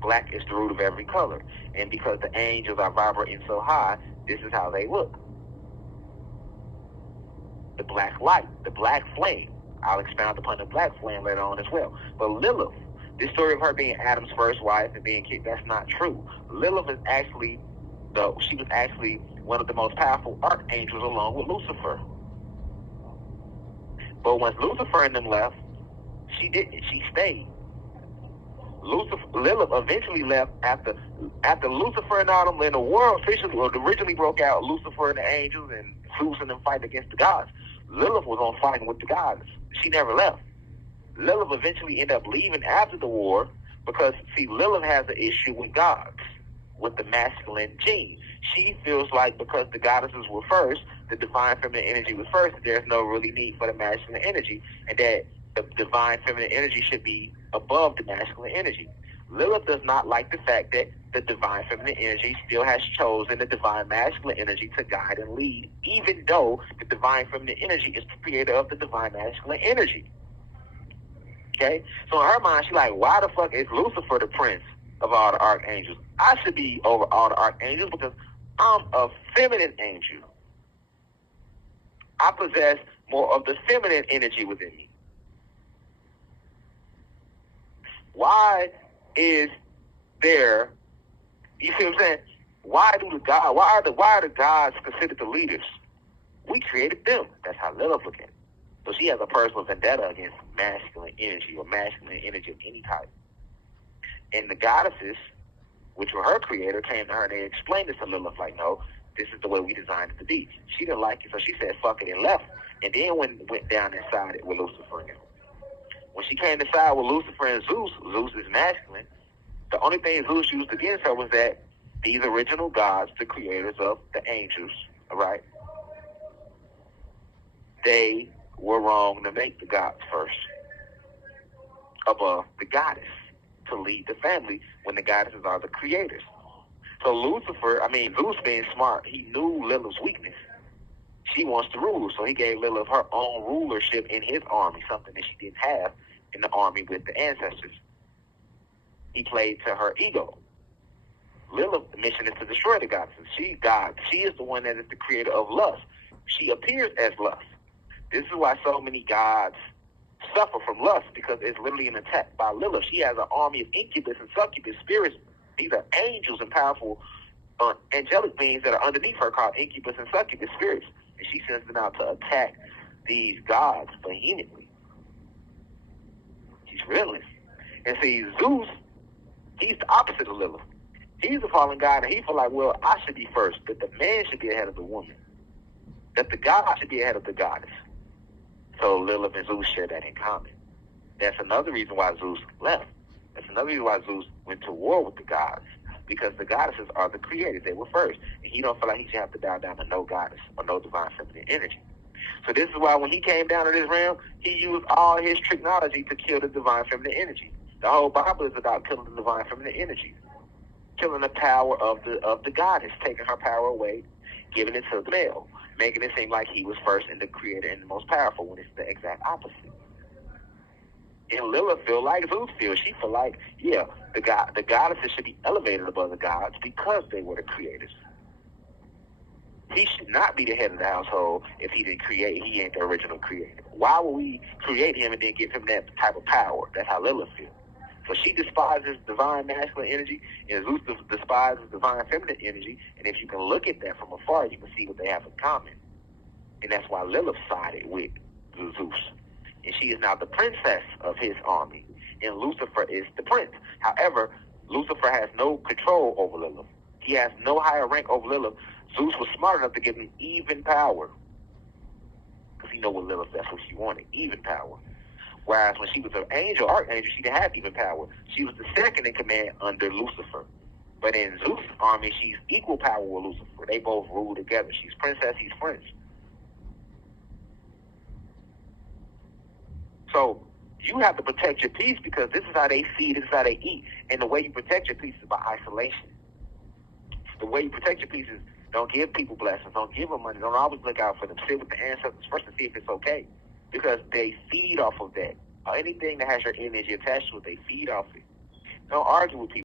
Black is the root of every color. And because the angels are vibrating so high, this is how they look. The black light, the black flame. I'll expound upon the black flame later on as well. But Lilith, this story of her being Adam's first wife and being kicked, that's not true. Lilith is actually, she was actually one of the most powerful archangels along with Lucifer. But once Lucifer and them left, she didn't. She stayed. Lilith eventually left after Lucifer and all them, and the war originally broke out. Lucifer and the angels and Zeus and them fighting against the gods. Lilith was on fighting with the gods. She never left. Lilith eventually ended up leaving after the war because, see, Lilith has an issue with gods, with the masculine gene. She feels like because the goddesses were first, the divine feminine energy was first, that there's no really need for the masculine energy, and that the divine feminine energy should be above the masculine energy. Lilith does not like the fact that the divine feminine energy still has chosen the divine masculine energy to guide and lead, even though the divine feminine energy is the creator of the divine masculine energy. Okay? So in her mind, she's like, why the fuck is Lucifer the prince of all the archangels? I should be over all the archangels because I'm a feminine angel. I possess more of the feminine energy within me. Why is there, you see what I'm saying? Why are the gods considered the leaders? We created them. That's how Lilith look at it. So she has a personal vendetta against masculine energy or masculine energy of any type. And the goddesses, which were her creator, came to her and they explained this to Lilith like, no, this is the way we designed it to be. She didn't like it, so she said fuck it and left. And then went down inside it with Lucifer and them. When she came inside with Lucifer and Zeus, Zeus is masculine. The only thing Zeus used against her was that these original gods, the creators of the angels, all right, they were wrong to make the gods first above the goddess to lead the family when the goddesses are the creators. So Zeus being smart, he knew Lilith's weakness. She wants to rule, so he gave Lilith her own rulership in his army, something that she didn't have in the army with the ancestors. He played to her ego. Lilith's mission is to destroy the goddesses. She is the one that is the creator of lust. She appears as lust. This is why so many gods suffer from lust, because it's literally an attack by Lilith. She has an army of incubus and succubus spirits. These are angels and powerful angelic beings that are underneath her called incubus and succubus spirits. And she sends them out to attack these gods vehemently. She's relentless. And see, Zeus, he's the opposite of Lilith. He's a fallen god, and he feel like, well, I should be first, that the man should be ahead of the woman, that the god should be ahead of the goddess. So Lilith and Zeus share that in common. That's another reason why Zeus left. That's another reason why Zeus went to war with the gods, because the goddesses are the creators. They were first. And he don't feel like he should have to bow down to no goddess or no divine feminine energy. So this is why when he came down to this realm, he used all his technology to kill the divine feminine energy. The whole Bible is about killing the divine feminine energy, killing the power of the goddess, taking her power away, giving it to the male, making it seem like he was first and the creator and the most powerful, when it's the exact opposite. And Lilith feel like Zeus feels. She feel like, yeah, the goddesses should be elevated above the gods because they were the creators. He should not be the head of the household if he didn't create. He ain't the original creator. Why would we create him and then give him that type of power? That's how Lilith feels. So she despises divine masculine energy, and Zeus despises divine feminine energy. And if you can look at that from afar, you can see what they have in common. And that's why Lilith sided with Zeus. And she is now the princess of his army, and Lucifer is the prince. However, Lucifer has no control over Lilith. He has no higher rank over Lilith. Zeus was smart enough to give him even power, because he knew what Lilith, that's what she wanted, even power. Whereas when she was an archangel, she didn't have even power. She was the second in command under Lucifer. But in Zeus' army, she's equal power with Lucifer. They both rule together. She's princess, he's prince. So you have to protect your peace, because this is how they feed, this is how they eat. And the way you protect your peace is by isolation. The way you protect your peace is don't give people blessings, don't give them money, don't always look out for them. Sit with the ancestors first to see if it's okay, because they feed off of that. Or anything that has your energy attached to it, they feed off it. Don't argue with people.